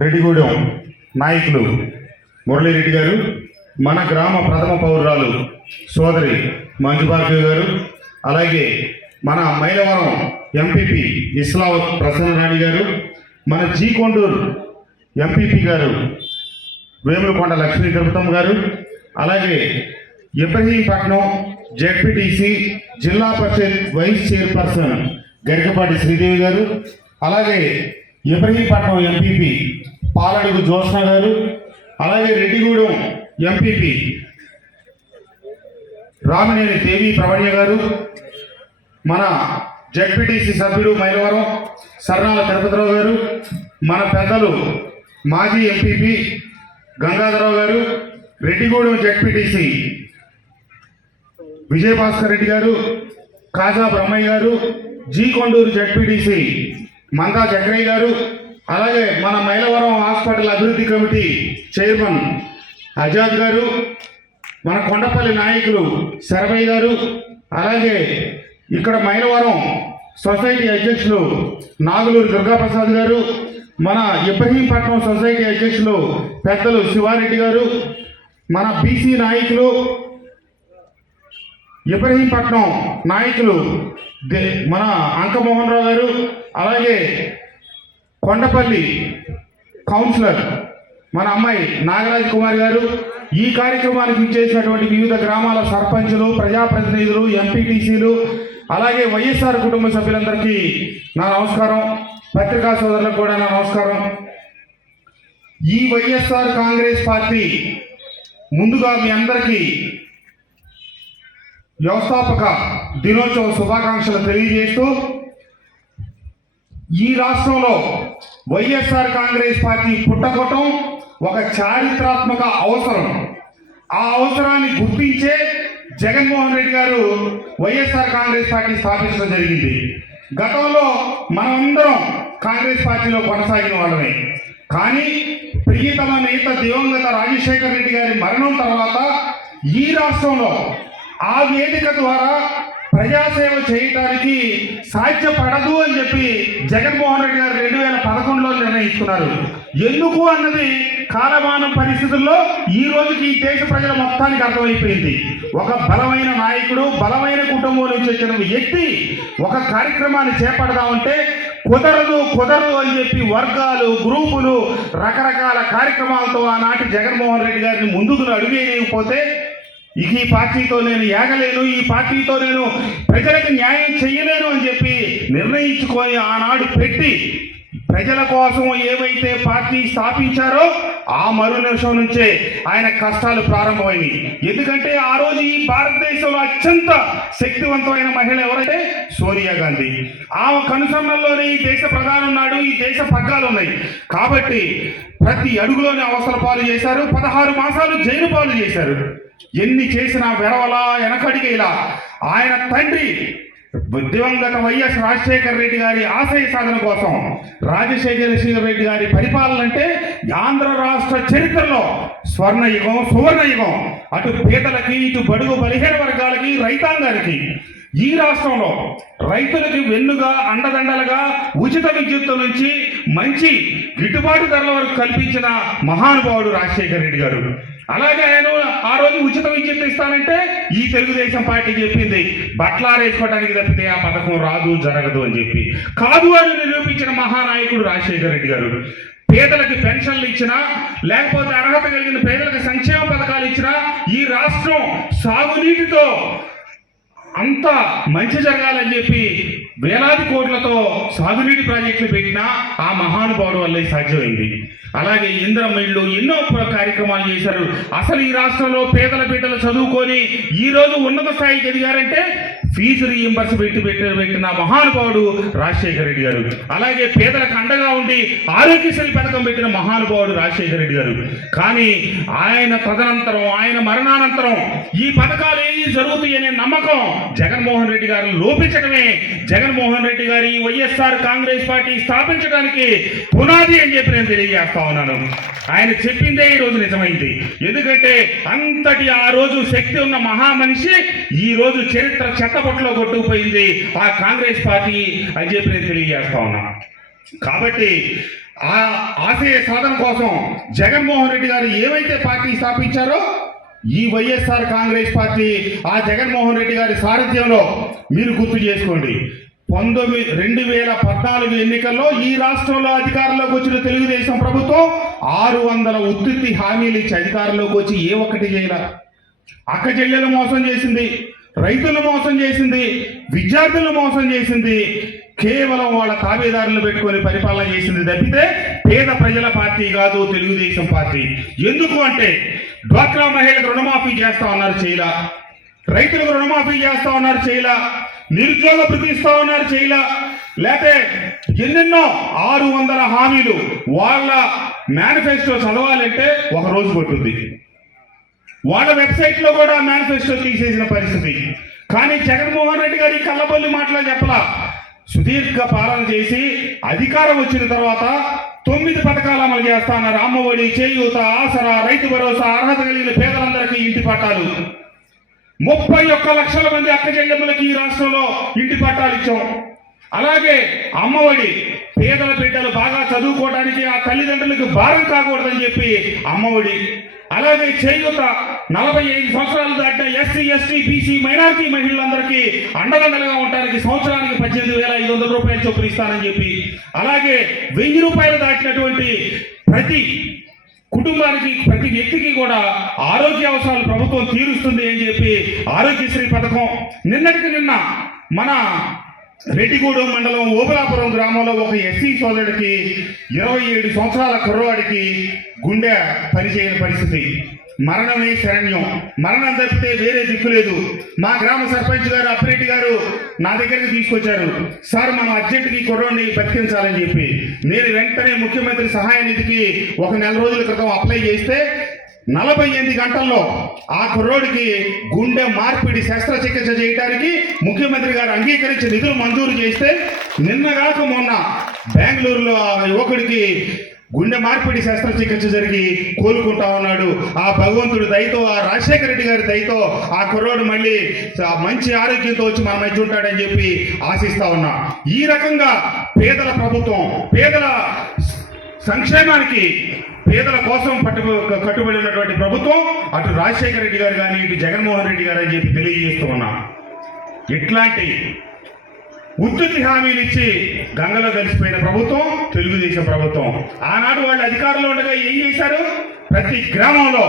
రెడ్డిగూడెం నాయకులు మురళీరెడ్డి గారు, మన గ్రామ ప్రథమ పౌరురాలు సోదరి మంజుభార్గవి గారు, అలాగే మన మైలవరం ఎంపీపీ ఇస్లావత్ ప్రసన్నరాణి గారు, మన జీకొండూరు ఎంపీపీ గారు వేములకొండ లక్ష్మీ తిరుపతమ్మ గారు, అలాగే ఇబ్రహీంపట్నం జెడ్పీటీసీ జిల్లా పరిషత్ వైస్ చైర్పర్సన్ గరికపాటి శ్రీదేవి గారు, అలాగే ఇబ్రహీంపట్నం ఎంపీపీ పాలడుగు జోష్న గారు, అలాగే రెడ్డిగూడెం ఎంపీపీ రామినేని దేవి ప్రవణ్య గారు, మన జెడ్పీటీసీ సభ్యుడు మైలవరం సర్నాల తిరుపతిరావు గారు, మన పెద్దలు మాజీ ఎంపీపీ గంగాధరరావు గారు, రెడ్డిగూడెం జెడ్పీటీసీ విజయభాస్కర్ రెడ్డి గారు, కాజా బ్రహ్మయ్య గారు, జీకొండూరు జెడ్పీటీసీ మందా చక్రయ్య గారు, అలాగే మన మైలవరం హాస్పిటల్ అభివృద్ధి కమిటీ చైర్మన్ ఆజాద్ గారు, మన కొండపల్లి నాయకులు శరభయ్య గారు, అలాగే ఇక్కడ మైలవరం సొసైటీ అధ్యక్షులు నాగులూరు దుర్గాప్రసాద్ గారు, మన ఇబ్రహీంపట్నం సొసైటీ అధ్యక్షులు పెద్దలు శివారెడ్డి గారు, మన బీసీ నాయకులు ఇబ్రహీంపట్నం నాయకులు మన అంకమోహన్ రావు గారు, అలాగే కొండపల్లి కౌన్సిలర్ మన అమ్మాయి నాగరాజ్ కుమార్ గారు, ఈ కార్యక్రమానికి ఇచ్చేసినటువంటి వివిధ గ్రామాల సర్పంచులు, ప్రజాప్రతినిధులు, ఎంపీటీసీలు, అలాగే వైఎస్ఆర్ కుటుంబ సభ్యులందరికీ నా నమస్కారం. పత్రికా సోదరులకు కూడా నా నమస్కారం. ఈ వైఎస్ఆర్ కాంగ్రెస్ పార్టీ ముందుగా మీ అందరికీ వ్యవస్థాపక దినోత్సవ శుభాకాంక్షలు తెలియజేస్తూ, ఈ రాష్ట్రంలో వైఎస్ఆర్ కాంగ్రెస్ పార్టీ పుట్టకొట్టం ఒక చారిత్రాత్మక అవసరం. ఆ అవసరాన్ని గుర్తించే జగన్మోహన్ రెడ్డి గారు వైఎస్ఆర్ కాంగ్రెస్ పార్టీ స్థాపించడం జరిగింది. గతంలో మనమందరం కాంగ్రెస్ పార్టీలో కొనసాగిన వాళ్ళమే. కానీ ప్రియతమ నేత దివంగత రాజశేఖర రెడ్డి గారి మరణం తర్వాత ఈ రాష్ట్రంలో ఆ వేదిక ద్వారా ప్రజాసేవ చేయడానికి సాధ్యపడదు అని చెప్పి జగన్మోహన్ రెడ్డి గారు 2011లో నిర్ణయించుకున్నారు. ఎందుకు అన్నది కాలమానం పరిస్థితుల్లో ఈ రోజుకి ఈ దేశ ప్రజల మొత్తానికి అర్థమైపోయింది. ఒక బలమైన నాయకుడు, బలమైన కుటుంబం నుంచి వచ్చిన వ్యక్తి ఒక కార్యక్రమాన్ని చేపడదామంటే కుదరదు అని చెప్పి వర్గాలు, గ్రూపులు, రకరకాల కార్యక్రమాలతో ఆనాటి జగన్మోహన్ రెడ్డి గారిని ముందుకు అడుగేయకపోతే ఈ పార్టీతో నేను ఏగలేను, ఈ పార్టీతో నేను ప్రజలకు న్యాయం చేయలేను అని చెప్పి నిర్ణయించుకొని ఆనాడు పెట్టి ప్రజల కోసం ఏవైతే పార్టీ స్థాపించారో ఆ మరు నిమిషం నుంచే ఆయన కష్టాలు ప్రారంభమైనవి. ఎందుకంటే ఆ రోజు ఈ భారతదేశంలో అత్యంత శక్తివంతమైన మహిళ ఎవరంటే సోనియా గాంధీ. ఆమె కనుసన్నల్లోనే ఈ దేశ ప్రధాని ఉన్నాడు, ఈ దేశ పగ్గాలు ఉన్నాయి. కాబట్టి ప్రతి అడుగులోనే అవసర పాలు చేశారు. 16 మాసాలు జైలు పాలు చేశారు. ఎన్ని చేసినా వెరవలా వెనకడిగేలా ఆయన తండ్రి దివంగత వైఎస్ రాజశేఖర రెడ్డి గారి ఆశయ సాధన కోసం రాజశేఖర రెడ్డి గారి పరిపాలన అంటే ఆంధ్ర రాష్ట్ర చరిత్రలో స్వర్ణయుగం, సువర్ణయుగం. అటు పేదలకి, ఇటు బడుగు బలహీన వర్గాలకి, రైతాంగానికి. ఈ రాష్ట్రంలో రైతులకి వెన్నుగా, అండదండలుగా ఉచిత విద్యుత్తు నుంచి మంచి గిట్టుబాటు ధరల వరకు కల్పించిన మహానుభావుడు రాజశేఖర రెడ్డి గారు. అలాగే ఆయన ఆ రోజు ఉచిత విద్యుత్ ఇస్తానంటే ఈ తెలుగుదేశం పార్టీ చెప్పింది బట్లారేసుకోవడానికి తప్పితే ఆ పథకం రాదు, జరగదు అని చెప్పి. కాదు అని నిరూపించిన మహానాయకుడు రాజశేఖర రెడ్డి గారు. పేదలకి పెన్షన్లు ఇచ్చినా, లేకపోతే అర్హత కలిగిన పేదలకు సంక్షేమ పథకాలు ఇచ్చినా, ఈ రాష్ట్రం సాగునీటితో అంత మంచి జరగాలని చెప్పి వేలాది కోట్లతో సాగునీటి ప్రాజెక్టులు పెట్టినా ఆ మహానుభావుడు వల్లే సాధ్యమైంది. అలాగే ఇందిరమ్మ ఇళ్ళు, ఎన్నో కార్యక్రమాలు చేశారు. అసలు ఈ రాష్ట్రంలో పేదల బిడ్డలు చదువుకొని ఈ రోజు ఉన్నత స్థాయికి ఎదిగారంటే ఫీజు రీయింబర్స్ పెట్టిన మహానుభావుడు రాజశేఖర రెడ్డి గారు. అలాగే పేదలకు అండగా ఉండి ఆరోగ్యశ్రీ పథకం పెట్టిన మహానుభావుడు రాజశేఖర రెడ్డి గారు. కానీ ఆయన తదనంతరం, ఆయన మరణానంతరం ఈ పథకాలు ఏవి జరుగుతాయనే నమ్మకం జగన్మోహన్ రెడ్డి గారు లోపించడమే జగన్మోహన్ రెడ్డి గారి వైఎస్ఆర్ కాంగ్రెస్ పార్టీ స్థాపించడానికి పునాది అని చెప్పి నేను తెలియజేస్తా ఉన్నాను. ఆయన చెప్పిందే ఈ రోజు నిజమైంది. ఎందుకంటే అంతటి ఆ రోజు శక్తి ఉన్న మహామనిషి ఈ రోజు చరిత్ర చెత్తపొట్టులో కొట్టుకుపోయింది ఆ కాంగ్రెస్ పార్టీ అని చెప్పి నేను తెలియజేస్తా ఉన్నాను. కాబట్టి ఆ ఆశయ సాధన కోసం జగన్మోహన్ రెడ్డి గారు ఏవైతే పార్టీ స్థాపించారో ఈ వైఎస్ఆర్ కాంగ్రెస్ పార్టీ ఆ జగన్మోహన్ రెడ్డి గారి సారథ్యంలో మీరు గుర్తు చేసుకోండి. 2014 ఎన్నికల్లో ఈ రాష్ట్రంలో అధికారంలోకి వచ్చిన తెలుగుదేశం ప్రభుత్వం 600 ఉత్తుత్తి హామీలు ఇచ్చి అధికారంలోకి వచ్చి ఏ ఒక్కటి చేయరా. అక్క చెల్లెలు మోసం చేసింది, రైతులను మోసం చేసింది, విద్యార్థులను మోసం చేసింది, కేవలం వాళ్ళ తాబేదారులను పెట్టుకొని పరిపాలన చేసింది తప్పితే పేద ప్రజల పార్టీ కాదు తెలుగుదేశం పార్టీ. ఎందుకు అంటే డ్వాక్రా మహిళలకు రుణమాఫీ చేస్తా ఉన్నారు చేయలా, రైతులకు రుణమాఫీ చేస్తా ఉన్నారు చేయలా, నిరుద్యోగ భృతి ఇస్తా ఉన్నారు చేయలా, లేకపోతే ఎన్నెన్నో 600 హామీలు వాళ్ళ మేనిఫెస్టో చదవాలంటే ఒక రోజు పట్టుద్ది. వాళ్ళ వెబ్సైట్ లో కూడా మేనిఫెస్టో తీసేసిన పరిస్థితి. కానీ జగన్మోహన్ రెడ్డి గారి కళ్ళబొల్లి మాటలా చెప్పలా. సుదీర్ఘ పాలన చేసి అధికారం వచ్చిన తర్వాత 9 పథకాలు అమలు చేస్తాన్నారు. అమ్మఒడి, చేయూత, ఆసరా, రైతు భరోసా, అర్హత కలిగిన పేదలందరికీ ఇంటి పట్టాలు. 31 లక్షల మంది అక్క చెల్లెమ్మలకి ఈ రాష్ట్రంలో ఇంటి పట్టాలు ఇచ్చాం. అలాగే అమ్మఒడి, పేదల బిడ్డలు బాగా చదువుకోవడానికి ఆ తల్లిదండ్రులకు భారం కాకూడదని చెప్పి అమ్మఒడి. అలాగే చేయూత 45 సంవత్సరాలు దాటిన ఎస్సీ, ఎస్టీ, బీసీ, మైనారిటీ మహిళలందరికీ అండదండలుగా ఉండడానికి సంవత్సరానికి 18,500 రూపాయలు చొప్పున ఇస్తానని చెప్పి, అలాగే 1000 రూపాయలు దాటినటువంటి ప్రతి కుటుంబానికి, ప్రతి వ్యక్తికి కూడా ఆరోగ్య అవసరాలు ప్రభుత్వం తీరుస్తుంది అని చెప్పి ఆరోగ్యశ్రీ పథకం. నిన్నటికి నిన్న మన రెడ్డిగూడెం మండలం ఓబులాపురం గ్రామంలో ఒక ఎస్సీ సోదరుడికి 27 సంవత్సరాల కుర్రవాడికి గుండె పనిచేయని పరిస్థితి. మరణమే శరణ్యం, మరణం తప్పితే వేరే దిక్కు లేదు. మా గ్రామ సర్పంచ్ గారు అప్పిరెడ్డి గారు నా దగ్గరికి తీసుకొచ్చారు. సార్ మనం అర్జెంటుకి కుర్రోడిని బతికించాలని చెప్పి నేను వెంటనే ముఖ్యమంత్రి సహాయ నిధికి ఒక నెల రోజుల క్రితం అప్లై చేస్తే 48 గంటల్లో ఆ కుర్రోడికి గుండె మార్పిడి శస్త్రచికిత్స చేయడానికి ముఖ్యమంత్రి గారు అంగీకరించి నిధులు మంజూరు చేస్తే నిన్నగాక మొన్న బెంగళూరులో ఆ యువకుడికి గుండె మార్పిడి శస్త్రచికిత్స జరిగి కోలుకుంటా ఉన్నాడు. ఆ భగవంతుడి దయతో, ఆ రాజశేఖర రెడ్డి గారి దయతో ఆ కుర్రోడు మళ్ళీ మంచి ఆరోగ్యంతో వచ్చి మన మధ్య ఉంటాడని చెప్పి ఆశిస్తా ఉన్నా. ఈ రకంగా పేదల ప్రభుత్వం, పేదల సంక్షేమానికి, పేదల కోసం కట్టుబడి ఉన్నటువంటి ప్రభుత్వం అటు రాజశేఖర రెడ్డి గారు కానీ ఇటు జగన్మోహన్ రెడ్డి గారు అని చెప్పి తెలియజేస్తూ ఉన్నా. ఇట్లాంటి ఉత్తుత్తి హామీలు ఇచ్చి గంగలో కలిసిపోయిన ప్రభుత్వం తెలుగుదేశం ప్రభుత్వం. ఆనాడు వాళ్ళు అధికారంలో ఉండగా ఏం చేశారు? ప్రతి గ్రామంలో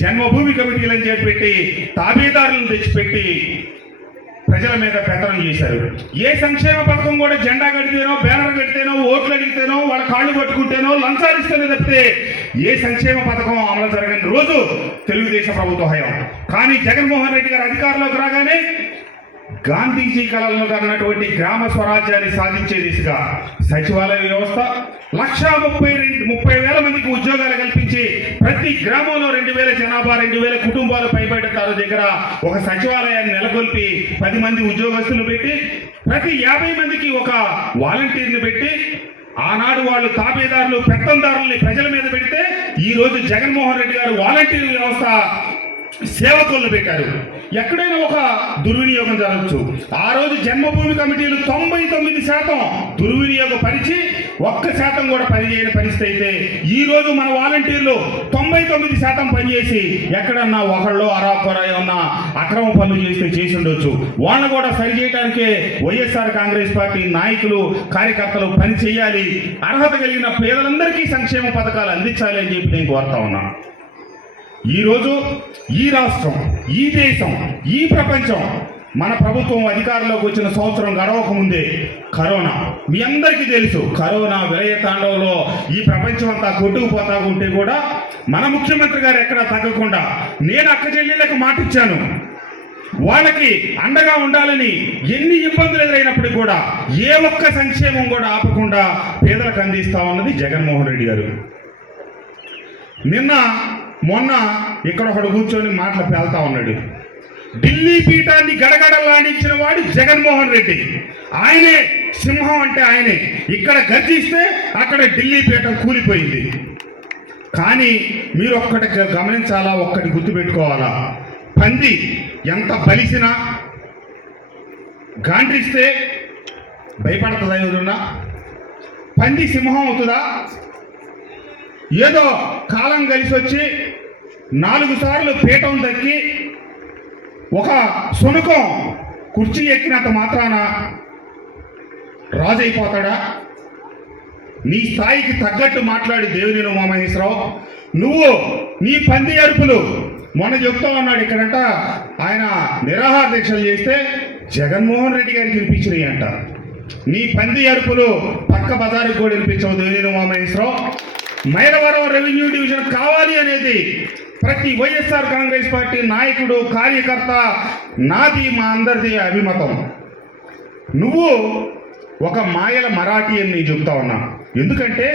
జన్మభూమి కమిటీలను చేపట్టి తాబేదారులను తెచ్చిపెట్టి ప్రజల మీద పెత్తనం చేశారు. ఏ సంక్షేమ పథకం కూడా జెండా కడితేనో, బ్యానర్ కడితేనో, ఓట్లు అడిగితేనో, వాళ్ళ కాళ్ళు పట్టుకుంటేనో, లంచాలు ఇస్తేనే తప్పితే ఏ సంక్షేమ పథకం అమలు జరగని రోజు తెలుగుదేశం ప్రభుత్వ హయాం. కానీ జగన్మోహన్ రెడ్డి గారు అధికారంలోకి రాగానే గాంధీజీ కళలను కన్నటువంటి గ్రామ స్వరాజ్యాన్ని సాధించే దిశగా సచివాలయ వ్యవస్థ 1,30,000 మందికి ఉద్యోగాలు కల్పించి ప్రతి గ్రామంలో 2,000 జనాభా, 2,000 కుటుంబాలు పైబడ్డారు దగ్గర ఒక సచివాలయాన్ని నెలకొల్పి 10 మంది ఉద్యోగస్తులు పెట్టి ప్రతి 50 మందికి ఒక వాలంటీర్ని పెట్టి ఆనాడు వాళ్ళు తాబేదారులు, పెత్తందారుల్ని ప్రజల మీద పెడితే ఈ రోజు జగన్మోహన్ రెడ్డి గారు వాలంటీర్ వ్యవస్థ సేవకులను పెట్టారు. ఎక్కడైనా ఒక దుర్వినియోగం జరగచ్చు. ఆ రోజు జన్మభూమి కమిటీలు 99% దుర్వినియోగపరిచి 1% కూడా పనిచేయని పరిస్థితి అయితే ఈ రోజు మన వాలంటీర్లు 99% పనిచేసి ఎక్కడన్నా ఒకళ్ళు అరాకొర ఏమన్నా అక్రమ పనులు చేసి ఉండొచ్చు. వాళ్ళని కూడా సరిచేయడానికే వైఎస్ఆర్ కాంగ్రెస్ పార్టీ నాయకులు, కార్యకర్తలు పని చేయాలి. అర్హత కలిగిన పేదలందరికీ సంక్షేమ పథకాలు అందించాలి అని చెప్పి నేను కోరుతా ఉన్నా. ఈరోజు ఈ రాష్ట్రం, ఈ దేశం, ఈ ప్రపంచం మన ప్రభుత్వం అధికారంలోకి వచ్చిన సంవత్సరం గడవక ముందే కరోనా, మీ అందరికీ తెలుసు, కరోనా విలయ తాండవంలో ఈ ప్రపంచం అంతా కొట్టుకుపోతా ఉంటే కూడా మన ముఖ్యమంత్రి గారు ఎక్కడా తగ్గకుండా నేను అక్క చెల్లెళ్ళకు మాటిచ్చాను, వాళ్ళకి అండగా ఉండాలని. ఎన్ని ఇబ్బందులు ఎదురైనప్పటికీ కూడా ఏ ఒక్క సంక్షేమం కూడా ఆపకుండా పేదలకు అందిస్తా ఉన్నది జగన్మోహన్ రెడ్డి గారు. మొన్న ఇక్కడ ఒకడు కూర్చొని మాటలు పేల్తా ఉన్నాడు. ఢిల్లీ పీఠాన్ని గడగడలాడించిన వాడు జగన్మోహన్ రెడ్డి. ఆయనే సింహం అంటే ఆయనే. ఇక్కడ గర్జిస్తే అక్కడ ఢిల్లీ పీఠం కూలిపోయింది. కానీ మీరు ఒక్కటి గమనించాలా, ఒక్కటి గుర్తుపెట్టుకోవాలా, పంది ఎంత బలిసినా గాండ్రిస్తే భయపడుతుందా? ఎవరున్నా పంది సింహం అవుతుందా? ఏదో కాలం కలిసి వచ్చి 4 సార్లు పీఠం దక్కి ఒక సునకం కుర్చీ ఎక్కినంత మాత్రాన రాజు అయిపోతాడా? నీ స్థాయికి తగ్గట్టు మాట్లాడి దేవినేని ఉమామహేశ్వరరావు, నువ్వు నీ పంది అరుపులు మొన్న చెప్తా ఉన్నాడు ఇక్కడంట, ఆయన నిరాహార దీక్షలు చేస్తే జగన్మోహన్ రెడ్డి గారికి వినిపించినాయి అంట. నీ పంది అరుపులు పక్క బజారుకి కూడా వినిపించవు దేవినేని ఉమామహేశ్వరరావు. మైలవరం రెవెన్యూ డివిజన్ కావాలి అనేది ప్రతి వైఎస్ఆర్ కాంగ్రెస్ పార్టీ నాయకుడు కార్యకర్త నాది మా అందరిది అభిమతం. నువ్వు ఒక మాయల మరాఠీ అని నేను చెప్తా ఉన్నా. ఎందుకంటే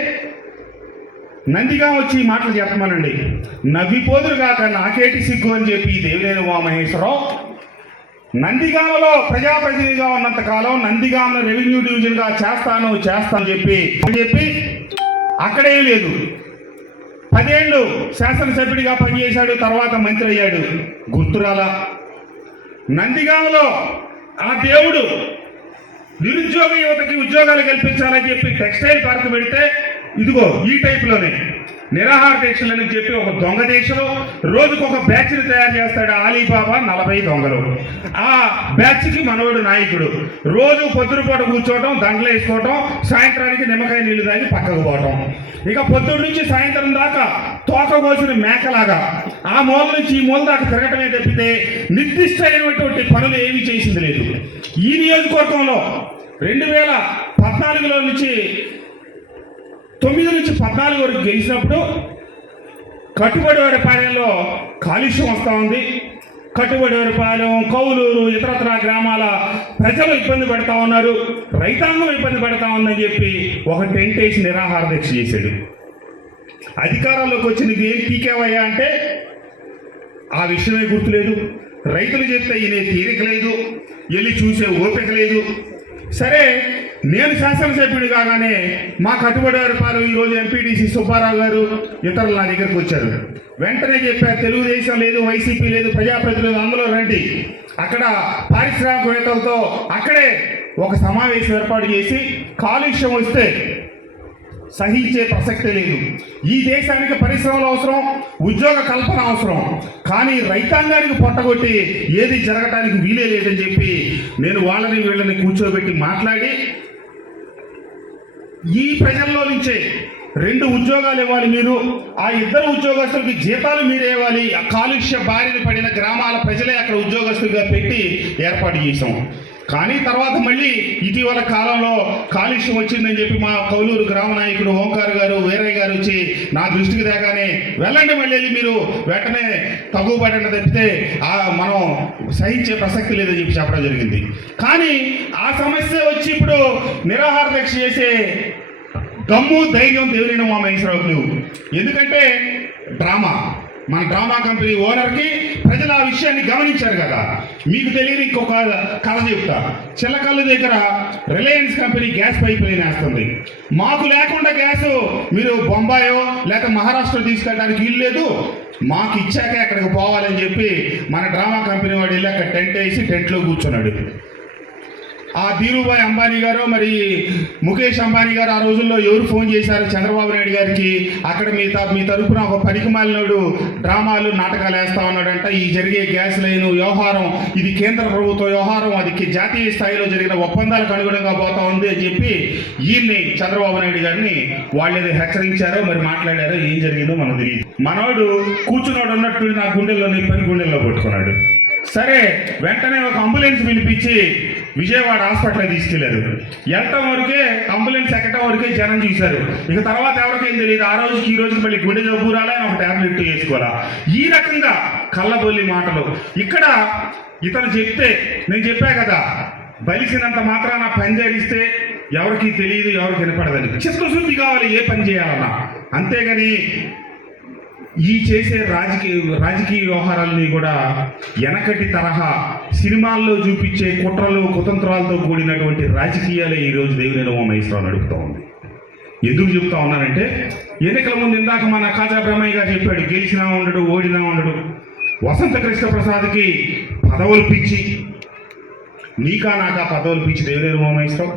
నందిగా వచ్చి ఈ మాటలు చెప్పమానండి, నవ్విపోదురు కాక నాకేటి సిగ్గు అని చెప్పి దేవినేని ఉమామహేశ్వరరావు నందిగామలో ప్రజాప్రతినిధిగా ఉన్నంత కాలం నందిగామను రెవెన్యూ డివిజన్గా చేస్తాను చెప్పి అక్కడే లేదు. 10 ఏళ్ళు శాసనసభ్యుడిగా పనిచేశాడు, తర్వాత మంత్రి అయ్యాడు, గుర్తురాలా. నందిగామలో ఆ దేవుడు నిరుద్యోగ యువతకి ఉద్యోగాలు కల్పించాలని చెప్పి టెక్స్టైల్ పార్క్ పెడితే ఇదిగో ఈ టైపులోనే నిరాహార దీక్షలని చెప్పి ఒక దొంగ దీక్షలో రోజుకొక బ్యాచ్ని తయారు చేస్తాడు ఆలీబాబా 40 దొంగలు. ఆ బ్యాచ్కి మనవడు నాయకుడు. రోజు పొద్దునపూట కూర్చోవటం, దండలు వేసుకోవటం, సాయంత్రానికి నిమ్మకాయ నీళ్లు తాగి పక్కకు పోవటం. ఇక పొద్దున్న నుంచి సాయంత్రం దాకా తోక కోసిన మేకలాగా ఆ మూల నుంచి ఈ మూల దాకా తిరగటమే తప్పితే నిర్దిష్టమైనటువంటి పనులు ఏమీ చేసింది లేదు. ఈ నియోజకవర్గంలో 2014లో నుంచి 9 నుంచి 14 వరకు గెలిచినప్పుడు కట్టుబడివారిపాలెంలో కాలుష్యం వస్తూ ఉంది. కట్టుబడివారిపాలెం, కౌలూరు, ఇతరత్ర గ్రామాల ప్రజలు ఇబ్బంది పడతా ఉన్నారు, రైతాంగం ఇబ్బంది పడతా ఉందని చెప్పి ఒక టెంట్ వేసి నిరాహార దీక్ష చేశాడు. అధికారంలోకి వచ్చి నీకు ఏం పీకేవయ్యా అంటే ఆ విషయమే గుర్తులేదు. రైతులు చెప్తే ఈయన తీరిక లేదు, వెళ్ళి చూసే ఓపిక లేదు. సరే, నేను శాసనసభ్యుడు కాగానే మా కట్టుబడివారిపాలెం ఈరోజు ఎంపీటీసీ సుబ్బారావు గారు ఇతరులు నా దగ్గరకు వచ్చారు. వెంటనే చెప్పారు, తెలుగుదేశం లేదు, వైసీపీ లేదు, ప్రజాప్రతినిధులు అందులో రండి. అక్కడ పారిశ్రామికవేత్తలతో అక్కడే ఒక సమావేశం ఏర్పాటు చేసి కాలుష్యం వస్తే సహించే ప్రసక్తే లేదు. ఈ దేశానికి పరిశ్రమలు అవసరం, ఉద్యోగ కల్పన అవసరం, కానీ రైతాంగానికి పొట్టగొట్టి ఏది జరగటానికి వీలే లేదని చెప్పి నేను వాళ్ళని వీళ్ళని కూర్చోబెట్టి మాట్లాడి ఈ ప్రజల్లో నుంచే 2 ఉద్యోగాలు ఇవ్వాలి మీరు, ఆ 2 ఉద్యోగస్తులకి జీతాలు మీరే ఇవ్వాలి, ఆ కాలుష్య బారిన పడిన గ్రామాల ప్రజలే అక్కడ ఉద్యోగస్తులుగా పెట్టి ఏర్పాటు చేసాం. కానీ తర్వాత మళ్ళీ ఇటీవల కాలంలో కాలుష్యం వచ్చిందని చెప్పి మా కౌలూరు గ్రామ నాయకుడు ఓంకార్ గారు, వీరయ్య గారు వచ్చి నా దృష్టికి దాకానే వెళ్ళండి, మళ్ళీ వెళ్ళి మీరు వెంటనే తగుబడిన తప్పితే మనం సహించే ప్రసక్తి లేదని చెప్పి చెప్పడం జరిగింది. కానీ ఆ సమస్య వచ్చి ఇప్పుడు నిరాహార దీక్ష చేసే దమ్ము ధైర్యం దేవినేని ఉమామహేశ్వరరావుకు లేవు. ఎందుకంటే మన డ్రామా కంపెనీ ఓనర్కి ప్రజలు ఆ విషయాన్ని గమనించారు కదా. మీకు తెలియని ఇంకొక కథ చెప్తా. చిల్లకల్లు దగ్గర Reliance company gas pipe line వేస్తుంది. మాకు లేకుండా గ్యాస్ మీరు బొంబాయో లేక మహారాష్ట్ర తీసుకెళ్ళడానికి వీలు లేదు, మాకు ఇచ్చాకే అక్కడికి పోవాలని చెప్పి మన డ్రామా కంపెనీ వాడు వెళ్ళి అక్కడ టెంట్ వేసి టెంట్లో కూర్చున్నాడు. ఆ ధీరుభాయ్ అంబానీ గారు, మరి ముఖేష్ అంబానీ గారు ఆ రోజుల్లో ఎవరు ఫోన్ చేశారు చంద్రబాబు నాయుడు గారికి, అక్కడ మీ తరపున ఒక పనికిమాలినోడు డ్రామాలు నాటకాలు వేస్తా ఉన్నాడంట. ఈ జరిగే గ్యాస్ లైన్ వ్యవహారం ఇది కేంద్ర ప్రభుత్వ వ్యవహారం, అది జాతీయ స్థాయిలో జరిగిన ఒప్పందాలకు అనుగుణంగా పోతా ఉంది అని చెప్పి ఈయన్ని చంద్రబాబు నాయుడు గారిని వాళ్ళు ఏదో హెచ్చరించారో మరి మాట్లాడారో ఏం జరిగిందో మనకు తెలియదు. మనోడు కూర్చున్నాడు ఉన్నట్టు నా గుండెల్లో నిప్పని గుండెల్లో పట్టుకున్నాడు. సరే, వెంటనే ఒక అంబులెన్స్ పిలిపించి విజయవాడ హాస్పిటల్కి తీసుకెళ్లారు. వెళ్ళటం వరకే అంబులెన్స్ ఎక్కడం వరకే జనం చూశారు. ఇక తర్వాత ఎవరికేం తెలియదు. ఆ రోజుకి ఈ రోజుకి మళ్ళీ గుండె జబ్బు రాలే, ఒక ట్యాబ్లెట్ వేసుకోవాలా. ఈ రకంగా కళ్ళబొల్లి మాటలు. ఇక్కడ ఇతను చెప్తే నేను చెప్పా కదా, బలిసినంత మాత్రాన పంజేరిస్తే ఎవరికి తెలియదు, ఎవరికి వినపడదని. చిత్తశుద్ధి కావాలి ఏ పని చేయాలన్నా. అంతేగాని ఈ చేసే రాజకీయ వ్యవహారాలని కూడా వెనకటి తరహా సినిమాల్లో చూపించే కుట్రలు కుతంత్రాలతో కూడినటువంటి రాజకీయాలే ఈరోజు దేవినేని ఉమామహేశ్వరరావు నడుపుతూ ఉంది. ఎందుకు చెప్తా ఉన్నానంటే, ఎన్నికల ముందు ఇందాక మన కాజా బ్రహ్మయ్య గారు చెప్పాడు, గెలిచినా ఉండడు, ఓడినా ఉండడు. వసంత కృష్ణ ప్రసాద్కి పదవులు పిచ్చి, నీకా నాకా పదవులు పిచ్చి దేవినేని ఉమామహేశ్వరరావు.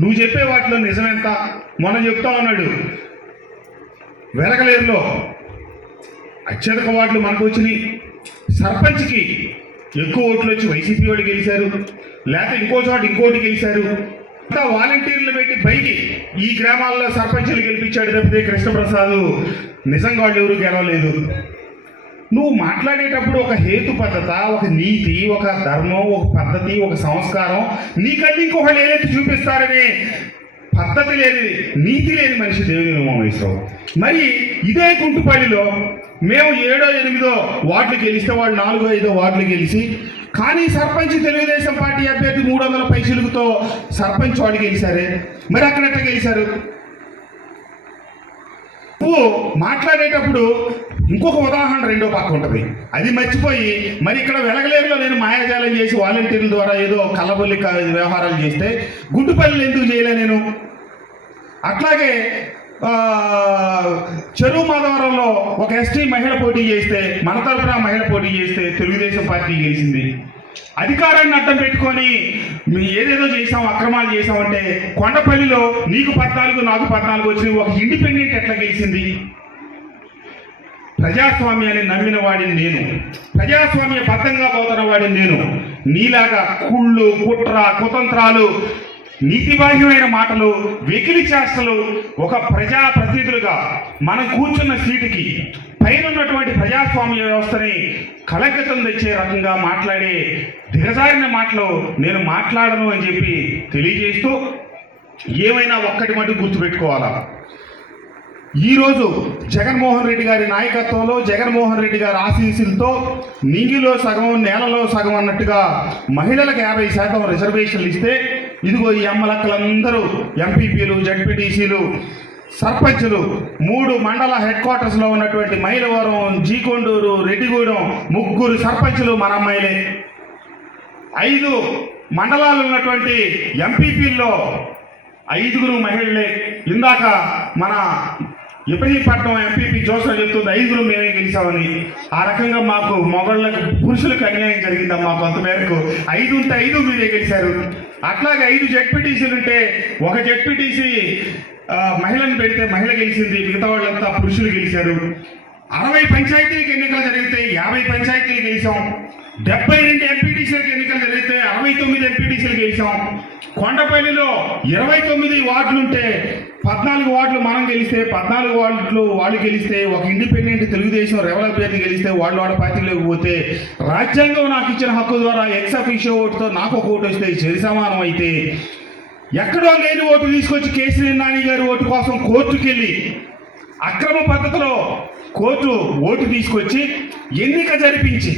నువ్వు చెప్పే వాటిలో నిజమెంత? మొన్న చెప్తా ఉన్నాడు, వెలగలేరులో అత్యధిక వార్డులు మనకు వచ్చినాయి. సర్పంచ్కి ఎక్కువ ఓట్లు వచ్చి వైసీపీ వాళ్ళు గెలిచారు, లేకపోతే ఇంకో చోట ఇంకోటి గెలిచారు. అంతా వాలంటీర్లు పెట్టి పైకి ఈ గ్రామాల్లో సర్పంచ్లు గెలిపించాడు తప్పితే కృష్ణప్రసాద్ నిజంగా వాళ్ళు ఎవరు గెలవలేదు. నువ్వు మాట్లాడేటప్పుడు ఒక హేతు పద్ధత, ఒక నీతి, ఒక ధర్మం, ఒక పద్ధతి, ఒక సంస్కారం నీకన్నీ ఇంకొకళ్ళు ఏదైతే చూపిస్తారనే పద్ధతి లేని, నీతి లేని మనిషి దేవినేని ఉమామహేశ్వరరావు. మరి ఇదే గుంటుపల్లిలో మేము 7, 8 వార్డులు గెలిస్తే వాళ్ళు 4, 5 వార్డులు గెలిచి, కానీ సర్పంచ్ తెలుగుదేశం పార్టీ అభ్యర్థి 300 పైసలుతో సర్పంచ్ వాడు గెలిచారే. మరి అక్కడ ఎట్లా గెలిచారు? నువ్వు మాట్లాడేటప్పుడు ఇంకొక ఉదాహరణ రెండో పక్క ఉంటుంది, అది మర్చిపోయి మరి ఇక్కడ వెలగలేరులో నేను మాయాజాలం చేసి వాలంటీర్ల ద్వారా ఏదో కల్లబొల్లి వ్యవహారాలు చేస్తే గుంటుపల్లిలో ఎందుకు చేయలే నేను? అట్లాగే చెరువు మాధవరంలో ఒక ఎస్టీ మహిళ పోటీ చేస్తే, మన తరపున మహిళ పోటీ చేస్తే తెలుగుదేశం పార్టీ గెలిచింది. అధికారాన్ని అడ్డం పెట్టుకొని ఏదేదో చేసాం, అక్రమాలు చేసామంటే కొండపల్లిలో నీకు 14 నాకు 14 వచ్చి ఒక ఇండిపెండెంట్ ఎట్లా గెలిచింది? ప్రజాస్వామ్యాన్ని నమ్మిన వాడిని నేను, ప్రజాస్వామ్య బద్ధంగా పోతున్న వాడిని నేను. నీలాగా కుళ్ళు, కుట్ర, కుతంత్రాలు, నీతిబాహ్యమైన మాటలు, వెకిలి చేష్టలు ఒక ప్రజాప్రతినిధులుగా మనం కూర్చున్న సీటుకి పైన ఉన్నటువంటి ప్రజాస్వామ్య వ్యవస్థని కలకతం తెచ్చే రకంగా మాట్లాడే దిగజారిన మాటలు నేను మాట్లాడను అని చెప్పి తెలియజేస్తూ, ఏమైనా ఒక్కటి మటుకు గుర్తుపెట్టుకోవాలా, ఈరోజు జగన్మోహన్ రెడ్డి గారి నాయకత్వంలో, జగన్మోహన్ రెడ్డి గారి ఆశీస్సులతో నింగిలో సగం నేలలో సగం అన్నట్టుగా మహిళలకు 50% రిజర్వేషన్లు ఇస్తే, ఇదిగో ఈ అమ్మలక్కలందరూ ఎంపీపీలు, జడ్పీటీసీలు, సర్పంచులు 3 మండల హెడ్ క్వార్టర్స్లో ఉన్నటువంటి మైలవరం, జీకొండూరు, రెడ్డిగూడెం 3 సర్పంచులు మన అమ్మాయిలే. 5 మండలాలు ఉన్నటువంటి ఎంపీపీల్లో 5 మహిళలే. ఇందాక మన ఇబ్రహీంపట్నం ఎంపీపీ జోసఫ్ చెప్తుంది 5 మేమే గెలిచామని. ఆ రకంగా మాకు మొగళ్ళకు, పురుషులకు అన్యాయం జరిగిందమ్మా. కొంతమేరకు 5 ఉంటే 5 మీరే గెలిచారు. అట్లాగే 5 జెడ్పీటీసీలు ఉంటే ఒక జెడ్పీటీసీ మహిళను పెడితే మహిళ గెలిచింది, మిగతా వాళ్ళంతా పురుషులు గెలిచారు. 60 పంచాయతీలకు ఎన్నికలు జరిగితే 50 పంచాయతీలు గెలిచాం. 72 ఎంపీటీసీలకు ఎన్నికలు జరిగితే 69 ఎంపీటీసీలు గెలిచాం. కొండపల్లిలో 29 వార్డులుంటే 14 వార్డులు మనం గెలిస్తే, 14 వార్డులు వాళ్ళు గెలిస్తే, ఒక ఇండిపెండెంట్ తెలుగుదేశం రెవల్ అభ్యర్థి గెలిస్తే వాళ్ళు వాడ పార్టీలోకి పోతే, రాజ్యాంగం నాకు ఇచ్చిన హక్కు ద్వారా ఎక్స్ అఫీషియో ఓటుతో నాకు ఒక ఓటు వస్తే సరి సమానం అయితే, ఎక్కడో లేని ఓటు తీసుకొచ్చి కేసీఆర్ నాని గారి ఓటు కోసం కోర్టుకు వెళ్ళి అక్రమ పద్ధతిలో కోర్టు ఓటు తీసుకొచ్చి ఎన్నిక జరిపించి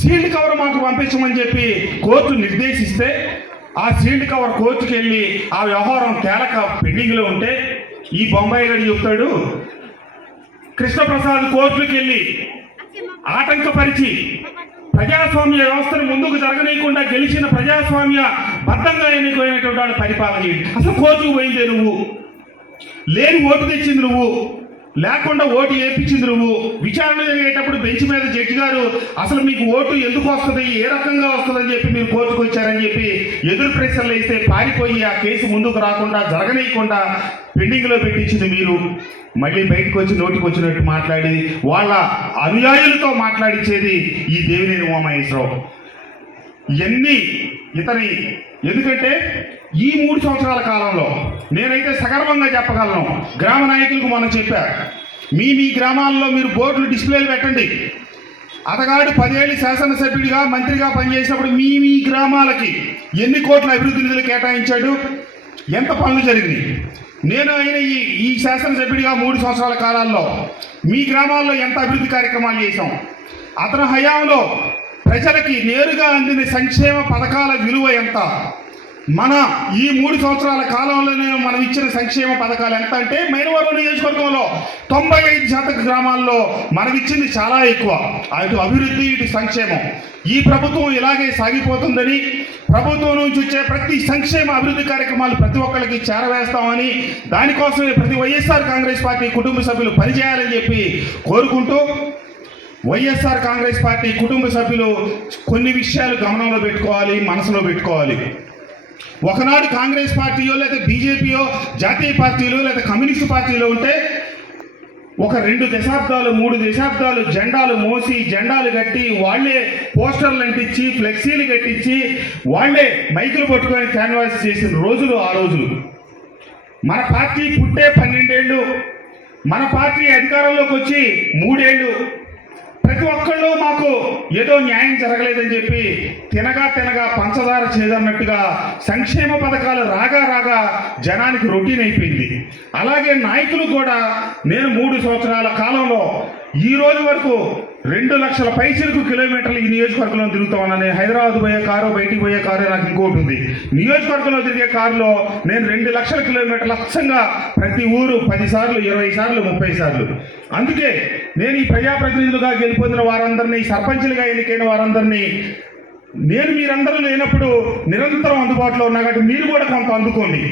సీల్డ్ కవర్ మాకు పంపించమని చెప్పి కోర్టు నిర్దేశిస్తే, ఆ సీల్డ్ కవర్ కోర్టుకు వెళ్ళి ఆ వ్యవహారం తేలక పెండింగ్లో ఉంటే, ఈ బొంబాయి గడి చెప్తాడు కృష్ణప్రసాద్ కోర్టుకు వెళ్ళి ఆటంకపరిచి ప్రజాస్వామ్య వ్యవస్థను ముందుకు జరగనీయకుండా గెలిచిన ప్రజాస్వామ్య బద్ధంగా ఎన్నికైనటువంటి వాళ్ళు పరిపాలన చేయండి. అసలు కోర్టుకు పోయిందే నువ్వు, లేని ఓటు తెచ్చింది నువ్వు, లేకుండా ఓటు వేయించింది నువ్వు. విచారణ జరిగేటప్పుడు బెంచ్ మీద జడ్జి గారు అసలు మీకు ఓటు ఎందుకు వస్తుంది, ఏ రకంగా వస్తుందని చెప్పి మీరు కోర్టుకు వచ్చారని చెప్పి ఎదురు ప్రశ్నలు వేస్తే పారిపోయి ఆ కేసు ముందుకు రాకుండా జరగనీయకుండా పెండింగ్లో పెట్టించింది మీరు. మళ్ళీ బయటకు వచ్చి నోటికి వచ్చినట్టు మాట్లాడి వాళ్ళ అనుయాయులతో మాట్లాడించేది ఈ దేవినేని ఉమామహేశ్వరరావు. ఇవన్నీ ఇతని, ఎందుకంటే ఈ 3 సంవత్సరాల కాలంలో నేనైతే సగర్వంగా చెప్పగలను, గ్రామ నాయకులకు మనం చెప్పారు, మీ గ్రామాల్లో మీరు బోర్డులు డిస్ప్లేలు పెట్టండి. అతగాడు 10 ఏళ్ళు శాసనసభ్యుడిగా మంత్రిగా పనిచేసినప్పుడు మీ గ్రామాలకి ఎన్ని కోట్ల అభివృద్ధి నిధులు కేటాయించాడు, ఎంత పనులు జరిగినాయి. నేను అయిన ఈ శాసనసభ్యుడిగా 3 సంవత్సరాల కాలాల్లో మీ గ్రామాల్లో ఎంత అభివృద్ధి కార్యక్రమాలు చేశాం, అతని హయాంలో ప్రజలకి నేరుగా అందిన సంక్షేమ పథకాల విలువ ఎంత, మన ఈ 3 సంవత్సరాల కాలంలోనే మనం ఇచ్చిన సంక్షేమ పథకాలు ఎంత అంటే, మైలవరం నియోజకవర్గంలో 95% గ్రామాల్లో మనం ఇచ్చింది చాలా ఎక్కువ. అటు అభివృద్ధి, ఇటు సంక్షేమం. ఈ ప్రభుత్వం ఇలాగే సాగిపోతుందని, ప్రభుత్వం నుంచి వచ్చే ప్రతి సంక్షేమ అభివృద్ధి కార్యక్రమాలు ప్రతి ఒక్కరికి చేరవేస్తామని, దానికోసమే ప్రతి వైఎస్ఆర్ కాంగ్రెస్ పార్టీ కుటుంబ సభ్యులు పనిచేయాలని చెప్పి కోరుకుంటూ, వైఎస్ఆర్ కాంగ్రెస్ పార్టీ కుటుంబ సభ్యులు కొన్ని విషయాలు గమనంలో పెట్టుకోవాలి, మనసులో పెట్టుకోవాలి. ఒకనాడు కాంగ్రెస్ పార్టీయో లేదా బీజేపీయో జాతీయ పార్టీలో లేదా కమ్యూనిస్టు పార్టీలో ఉంటే ఒక 2 దశాబ్దాలు 3 దశాబ్దాలు జెండాలు మోసి జెండాలు కట్టి వాళ్ళే పోస్టర్లు అంటించి ఫ్లెక్సీలు కట్టించి వాళ్ళే మైకులు పట్టుకొని క్యాన్వాస్ చేసిన రోజులు ఆ రోజులు. మన పార్టీ పుట్టే 12 ఏళ్ళు, మన పార్టీ అధికారంలోకి వచ్చి 3 ఏళ్ళు. ప్రతి ఒక్కళ్ళు మాకు ఏదో న్యాయం జరగలేదని చెప్పి తినగా పంచదార చేదన్నట్టుగా సంక్షేమ పథకాలు రాగా జనానికి రొటీన్ అయిపోయింది. అలాగే నాయకులు కూడా నేను 3 సంవత్సరాల కాలంలో ఈ రోజు వరకు 2 లక్షల పైసలకు కిలోమీటర్లు ఈ నియోజకవర్గంలో తిరుగుతా ఉన్నాను. నేను హైదరాబాద్ పోయే కారు, బయటికి పోయే కారు, నాకు ఇంకోటి ఉంది. నియోజకవర్గంలో తిరిగే కారులో నేను 2 లక్షల కిలోమీటర్లు అచ్చంగా ప్రతి ఊరు 10 సార్లు, 20 సార్లు, 30 సార్లు. అందుకే నేను ఈ ప్రజాప్రతినిధులుగా గెలుపొందిన వారందరినీ, సర్పంచులుగా ఎన్నికైన వారందరినీ నేను మీరందరూ లేనప్పుడు నిరంతరం అందుబాటులో ఉన్నా కాబట్టి మీరు కూడా కొంత అందుకోండి.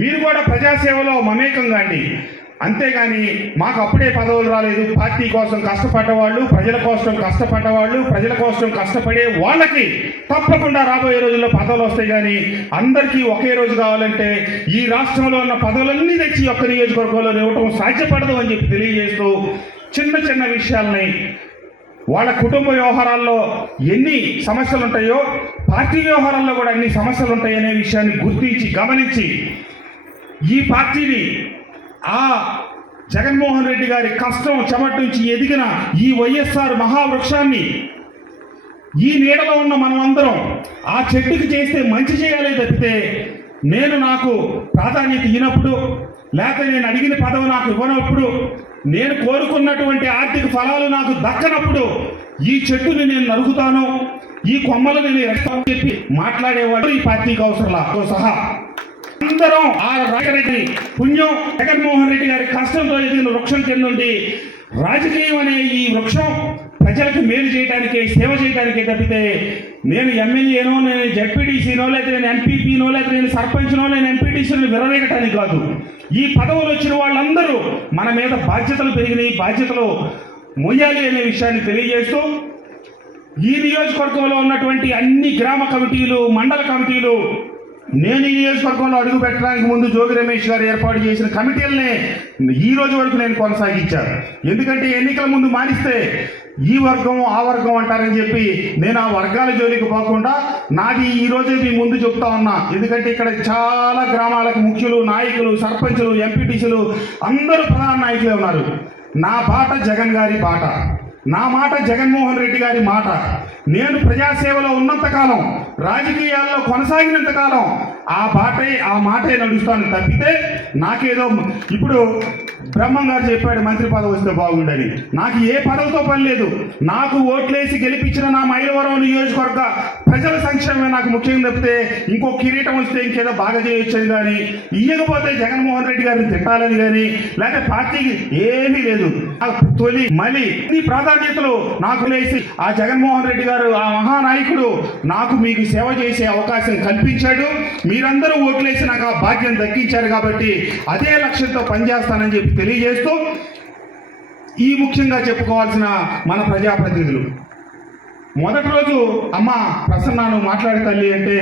మీరు కూడా ప్రజాసేవలో మమేకంగా అండి. అంతేగాని మాకు అప్పుడే పదవులు రాలేదు. పార్టీ కోసం కష్టపడ్డవాళ్ళు, ప్రజల కోసం కష్టపడ్డవాళ్ళు, ప్రజల కోసం కష్టపడే వాళ్ళకి తప్పకుండా రాబోయే రోజుల్లో పదవులు వస్తాయి. కానీ అందరికీ ఒకే రోజు కావాలంటే ఈ రాష్ట్రంలో ఉన్న పదవులన్నీ తెచ్చి ఒక్క నియోజకవర్గంలో ఇవ్వటం సాధ్యపడదు అని చెప్పి తెలియజేస్తూ చిన్న విషయాలని, వాళ్ళ కుటుంబ వ్యవహారాల్లో ఎన్ని సమస్యలు ఉంటాయో పార్టీ వ్యవహారాల్లో కూడా అన్ని సమస్యలు ఉంటాయనే విషయాన్ని గుర్తించి గమనించి ఈ పార్టీని ఆ జగన్మోహన్ రెడ్డి గారి కష్టం చెమట నుంచి ఎదిగిన ఈ వైఎస్ఆర్ మహావృక్షాన్ని ఈ నీడలో ఉన్న మనమందరం ఆ చెట్టుకి చేస్తే మంచి చేయాలి తప్పితే నాకు ప్రాధాన్యత ఇవ్వనప్పుడు, లేకపోతే నేను అడిగిన పదవి నాకు ఇవ్వనప్పుడు, నేను కోరుకున్నటువంటి ఆర్థిక ఫలాలు నాకు దక్కనప్పుడు ఈ చెట్టుని నేను నరుకుతాను, ఈ కొమ్మలు నేను ఎడతాను చెప్పి మాట్లాడేవాడు ఈ పార్టీకి అవసరంతో సహా అందరం ఆ రాజరెడ్డి పుణ్యం, జగన్మోహన్ రెడ్డి గారి కష్టంతో ఎదిగిన వృక్షం కింద నుండి రాజకీయం అనే ఈ వృక్షం ప్రజలకు మేలు చేయడానికే, సేవ చేయడానికే తప్పితే నేను ఎమ్మెల్యేనో, నేను జడ్పీటీసీనో, లేదా నేను ఎంపీపీనో, లేదా నేను సర్పంచ్నో, నేను ఎంపీటీసీనో విరవేయడానికి కాదు. ఈ పదవులు వచ్చిన వాళ్ళందరూ మన మీద బాధ్యతలు పెరిగినాయి, బాధ్యతలు మొయ్యాలి అనే విషయాన్ని తెలియజేస్తూ ఈ నియోజకవర్గంలో ఉన్నటువంటి అన్ని గ్రామ కమిటీలు, మండల కమిటీలు నేను ఈ నియోజకవర్గంలో అడుగు పెట్టడానికి ముందు జోగి రమేష్ గారు ఏర్పాటు చేసిన కమిటీలనే ఈ రోజు వరకు నేను కొనసాగించాను. ఎందుకంటే ఎన్నికల ముందు మారిస్తే ఈ వర్గం ఆ వర్గం అంటారని చెప్పి నేను ఆ వర్గాల జోలికి పోకుండా నాది ఈ రోజే మీ ముందు చెప్తా ఉన్నా. ఎందుకంటే ఇక్కడ చాలా గ్రామాలకు ముఖ్యులు, నాయకులు, సర్పంచులు, ఎంపీటీసీలు అందరూ ప్రధాన నాయకులే ఉన్నారు. నా బాట జగన్ గారి బాట, నా మాట జగన్మోహన్ రెడ్డి గారి మాట. నేను ప్రజాసేవలో ఉన్నంతకాలం, రాజకీయాల్లో కొనసాగినంతకాలం ఆ మాటే నడుస్తాను తప్పితే నాకేదో ఇప్పుడు బ్రహ్మం గారు చెప్పాడు మంత్రి పదవి వస్తే బాగుండని. నాకు ఏ పదవితో పని లేదు. నాకు ఓట్లేసి గెలిపించిన నా మైలవరం నియోజకవర్గ ప్రజల సంక్షేమమే నాకు ముఖ్యం తప్పితే ఇంకో కిరీటం వస్తే ఇంకేదో బాగా చేయొచ్చని కానీ, ఇయ్యకపోతే జగన్మోహన్ రెడ్డి గారిని తిట్టాలని కానీ, లేకపోతే పార్టీకి ఏమీ లేదు. తొలి మళ్ళీ ఈ ప్రాధాన్యతలు నాకు లేసి ఆ జగన్మోహన్ రెడ్డి గారు, ఆ మహానాయకుడు నాకు మీకు సేవ చేసే అవకాశం కల్పించాడు. మీరందరూ ఓట్లేసి నాకు ఆ భాగ్యం దక్కించారు కాబట్టి అదే లక్ష్యంతో పనిచేస్తానని చెప్పి తెలియజేస్తూ ఈ ముఖ్యంగా చెప్పుకోవాల్సిన మన ప్రజాప్రతినిధులు మొదటి రోజు అమ్మ ప్రసన్నను మాట్లాడే తల్లి అంటే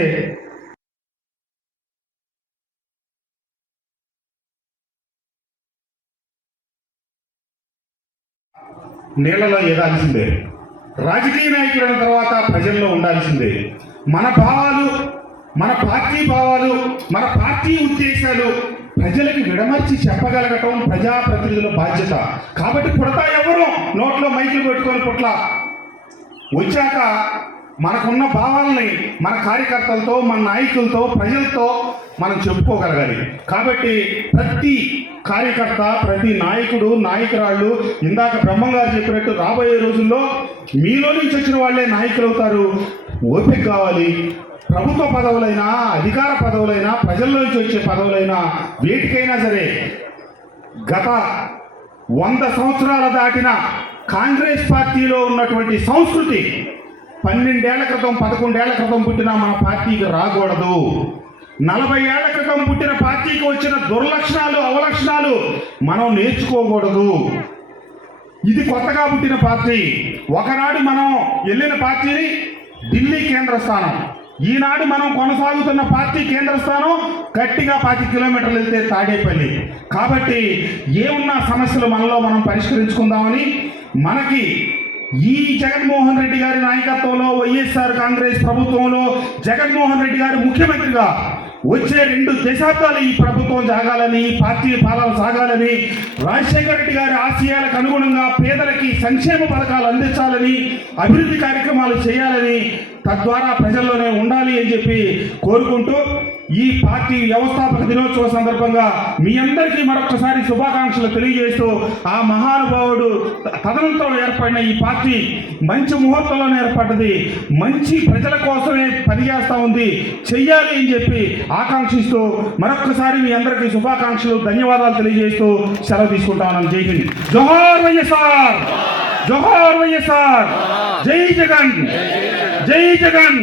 నీళ్లలో ఎదాల్సిందే. రాజకీయ నాయకులైన తర్వాత ప్రజల్లో ఉండాల్సిందే. మన భావాలు, మన పార్టీ భావాలు, మన పార్టీ ఉద్దేశాలు ప్రజలకు విడమర్చి చెప్పగలగటం ప్రజాప్రతినిధుల బాధ్యత. కాబట్టి పుడతా ఎవరు నోట్లో మైకులు పెట్టుకొని పుట్ల వచ్చాక మనకున్న భావాలని మన కార్యకర్తలతో, మన నాయకులతో, ప్రజలతో మనం చెప్పుకోగలగాలి. కాబట్టి ప్రతి కార్యకర్త, ప్రతి నాయకుడు, నాయకురాళ్ళు ఇందాక బ్రహ్మం గారు చెప్పినట్టు రాబోయే రోజుల్లో మీలో నుంచి వచ్చిన వాళ్ళే నాయకులు అవుతారు. ఓపిక కావాలి. ప్రభుత్వ పదవులైనా, అధికార పదవులైనా, ప్రజల్లోంచి వచ్చే పదవులైనా వేటికైనా సరే గత 100 సంవత్సరాలు దాటిన కాంగ్రెస్ పార్టీలో ఉన్నటువంటి సంస్కృతి 12 ఏళ్ల క్రితం, 11 ఏళ్ల క్రితం పుట్టిన మన పార్టీకి రాకూడదు. 40 ఏళ్ల క్రితం పుట్టిన పార్టీకి వచ్చిన దుర్లక్షణాలు, అవలక్షణాలు మనం నేర్చుకోకూడదు. ఇది కొత్తగా పుట్టిన పార్టీ. ఒకనాడు మనం వెళ్ళిన పార్టీని ఢిల్లీ కేంద్ర స్థానం, ఈనాడు మనం కొనసాగుతున్న పార్టీ కేంద్ర స్థానం గట్టిగా 10 కిలోమీటర్లు వెళ్తే తాడేపల్లి. కాబట్టి ఏమున్నా సమస్యలు మనలో మనం పరిష్కరించుకుందామని మనకి ఈ జగన్మోహన్ రెడ్డి గారి నాయకత్వంలో వైఎస్ఆర్ కాంగ్రెస్ ప్రభుత్వంలో జగన్మోహన్ రెడ్డి గారు ముఖ్యమంత్రిగా వచ్చే 2 దశాబ్దాలు ఈ ప్రభుత్వం సాగాలని, పార్టీ పాలన సాగాలని, రాజశేఖర రెడ్డి గారి ఆశయాలకు అనుగుణంగా పేదలకి సంక్షేమ పథకాలు అందించాలని, అభివృద్ధి కార్యక్రమాలు చేయాలని, తద్వారా ప్రజల్లోనే ఉండాలి అని చెప్పి కోరుకుంటూ ఈ పార్టీ వ్యవస్థాపక దినోత్సవ సందర్భంగా మీ అందరికీ మరొకసారి శుభాకాంక్షలు తెలియజేస్తూ ఆ మహానుభావుడు తదనంతరం ఏర్పడిన ఈ పార్టీ మంచి ముహూర్తంలోనే ఏర్పడ్డది, మంచి ప్రజల కోసమే పనిచేస్తూ ఉంది, చెయ్యాలి అని చెప్పి ఆకాంక్షిస్తూ మరొకసారి మీ అందరికీ శుభాకాంక్షలు ధన్యవాదాలు తెలియజేస్తూ సెలవు తీసుకుంటా ఉన్నాను. జై హింద్. జోహార్ వైఎస్ఆర్, జోహార్ వైఎస్ఆర్, జై జగన్, జై జగన్.